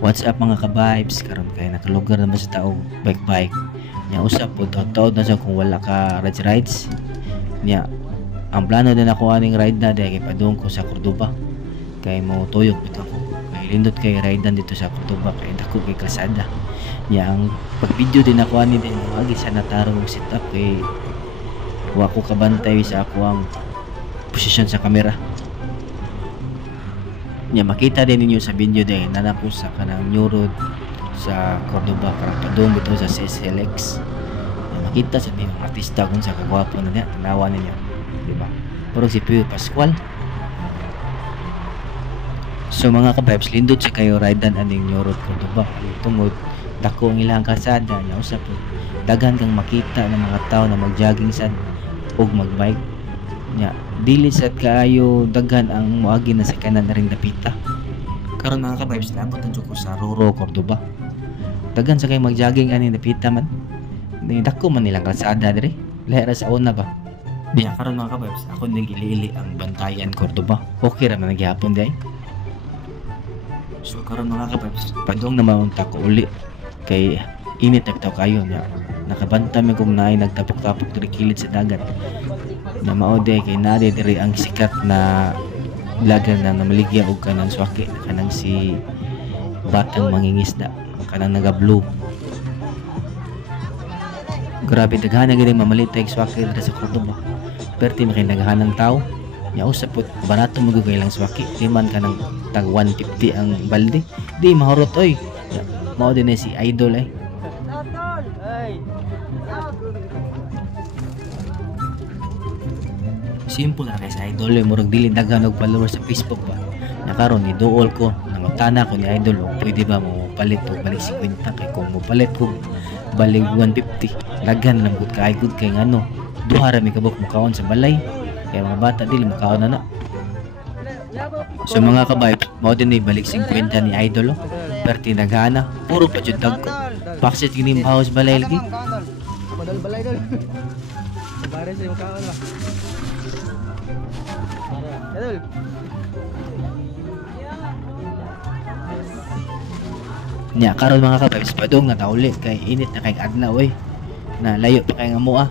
What's up mga ka-vibes? Karon kay nakalugar naman sa tao bike. Nya usap po taod na sa kung wala ka rides. Nya ang plano din ako aning ride na kay padung ko sa Cordoba. Kay mo tuyok bitaw ko. Kay lindot kay ridean dito sa Cordoba kay dako kay kalsada. Nya ang pag-video din ako ani din agi sa natarong setup kay wa ko kabantay sa ako ang posisyon sa kamera. Nya makita din ninyo sa video din na nako sa kanang new road sa Cordoba para padung bitaw sa SLX. Makita sa mga artista kung sa kagwapo na niya tanawa ninyo, di ba? Pero si Pio Pascual. So mga ka-vibes, lindot sa kayo ridean aning new road Cordoba tungod dako ang ilang kalsada nya usap po daghan kang makita ng mga tao na mag-jogging sad ug mag-bike. Nya dili sad kaayo daghan ang moagi na sa kanan na ring dapita. Karon mga ka-vibes, naabot ang ko sa Roro Cordoba. Daghan sa kay mag-jogging ani dapita man. Ni dako man nilang kalsada dire. Lehera sa una ba. Diya karon mga ka-vibes, ako ning gili-ili ang Bantayan Cordoba. Okay ra man gyapon di ay. So karon mga ka-vibes, padung na maunta ko uli kay init nagtaw kayo nya. Nakabanta mi kung naay nagtapok-tapok diri kilid sa dagat. Na maode kay nade diri ang sikat na vlogger na namaligya og kanang swaki kanang si Batang Mangingisda kanang naga-blue. Grabe daghan na gid mamalitay swaki diri sa Cordoba. Perti makay naghanang tao. Nya usap pud barato mo kay lang swaki. Di man kanang tag 150 ang balde. Di mahurot oy. Mao din si Idol ay. Simple na kay sa Idol murag dili daghan og followers sa Facebook ba. Na karon ni duol ko nangutana ko ni Idol og pwede ba mo palit og balik 50 kay kung mo palit ko balik 150 daghan lang gud kay ngano duha ra mi kabuk mukaon sa balay kay mga bata dili mukaon na. So mga ka-vibes, mao din ni balik 50 ni Idol perti naghana puro pa jud dagko baksit gini house balay lagi modal balay dol bare sa mukaon ba. Idol. Nya karon mga ka-vibes padung na tauli kay init na kay adlaw oy. Na layo pa kay nga mo ah.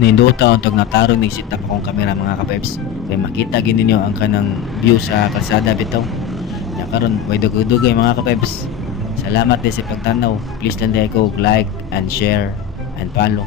Nindota untog natarong ning setup akong kamera mga ka-vibes. Kay makita gid ninyo ang kanang view sa kalsada bitaw. Nya karon way dugay mga ka-vibes. Salamat din sa pagtanaw. Please lang ko like and share and follow.